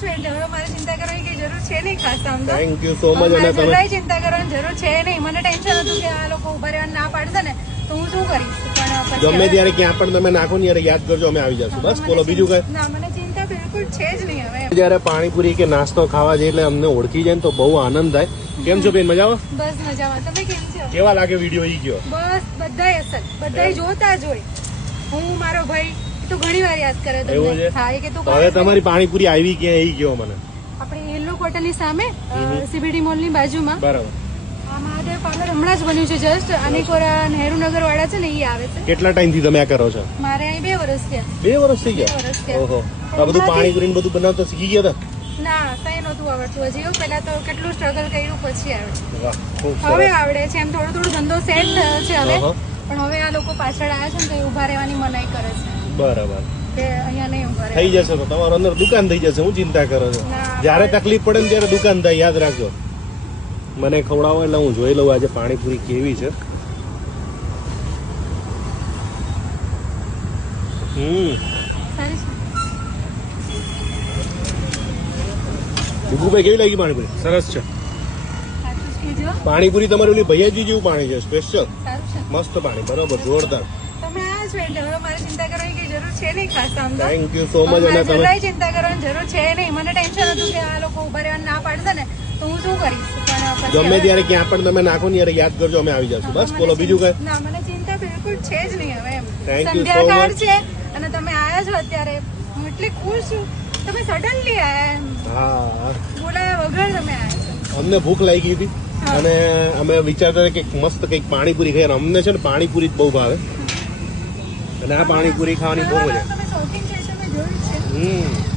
જ વેટ. હવે મારે ચિંતા કરવાની કઈ જરૂર છે નહીં ખાસ આમ તો. Thank you so much. અને તમે જરાય ચિંતા કરવાની જરૂર છે નહીં. મને ટેન્શન હતું કે આ લોકો ઉભા રહેવાનું ના પાડશે ને તો હું શું કરીશ, પણ પછી ગમે ત્યારે ક્યાં પણ તમે નાખો ને ત્યારે યાદ કરજો, અમે આવી જશું. બસ બોલો બીજું કઈ. ના, મને ચિંતા બિલકુલ છે જ નહીં હવે. જયારે પાણીપુરી કે નાસ્તો ખાવા જઈએ એટલે અમને ઓળખી જાય ને તો બહુ આનંદ થાય. કેમ છો બેન, મજામાં? બસ મજામાં. તમે કેમ છો? કેવા લાગે વિડીયો ઈ ગયો? બસ બધાય અસલ, બધાય જોતા જ હોય. હું મારો ભાઈ તો ઘણી વાર યાદ કરે એવું તમને. છે? હા, એ કે તું તો હવે તમારી પાણીપુરી આવી ક્યાં ઈ ગયો મને. આપણે યેલો કોટનની સામે સીબીડી મોલની બાજુમાં બરાબર. આ મહાદેવ પાર્લર હમણાં જ બન્યું છે જસ્ટ. અનેકોરા નહેરુનગર વાળા છે ને એ આવે છે. કેટલા ટાઈમ થી તમે આ કરો છો? મારે અહીં 2 વર્ષ થયા. 2 વર્ષ થઈ 2 વર્ષ ગયા? થયા. ઓહો. આ બધું પાણીપુરી બધું બનાવતા શીખી ગયા હતા? ના, કઈ નહોતું આવડતું હજી. પેલા તો કેટલું સ્ટ્રગલ કર્યું પછી આવડે. વાહ, ખૂબ હવે સરસ. આવડે છે. એમ થોડું થોડું ધંધો સેટ થયો છે હવે. અહં. પણ હવે આ લોકો પાછળ આવ્યા છે ને તો એ ઉભા રહેવાની મનાઈ કરે છે બરાબર. કે અહીંયા નહીં ઉભા થઈ રહે. જશે તો તમારો અંદર દુકાન થઈ જશે. હું ચિંતા કરો છો? ના. જયારે તકલીફ પડે ને ત્યારે દુકાન થાય, યાદ રાખજો. મને ખવડાવો એટલે હું જોઈ લઉં આજે પાણીપુરી કેવી છે. સારી છે. દીપુભાઈ કેવી લાગી પાણીપુરી? સરસ છે. સાચું જ કહેજો. પાણીપુરી તમારી ઓલી ભૈયાજી જેવું પાણી છે, સ્પેશિયલ સારું છે. મસ્ત પાણી, બરોબર, જોરદાર. તમે આ જ વેટ. હવે મારે ચિંતા કરવાની કઈ જરૂર છે નહીં ખાસ આમ તો. Thank you so much. અને મારે તમે જરાય ચિંતા કરવાની જરૂર છે નહીં. મને ટેન્શન હતું કે આ લોકો ઉભા રહેવાનું ના પાડશે ને તો હું શું કરીશ, પણ પછી ગમે હવે- ત્યારે ક્યાં પણ તમે નાખો ને ત્યારે યાદ કરજો, અમે આવી જશું. બસ બોલો બીજું કઈ. ના, મને ચિંતા બિલકુલ છે જ નહીં હવે. એમ Thank you so સંધ્યાકાળ much. છે અને તમે આયા છો અત્યારે. હું એટલી ખુશ છું. તમે સડનલી આયા એમ. હા, બોલાયા વગર તમે આયા છો. અમને ભૂખ લાગી હતી અને અમે વિચારતા હતા કે મસ્ત કંઈક પાણીપુરી ખાઈએ. અને અમને છે ને પાણીપુરી જ બહુ ભાવે અને આ પાણીપુરી ખાવાની બહુ મજા. તમે શોપિંગ સ્ટેશનમાં જોયું જ છે.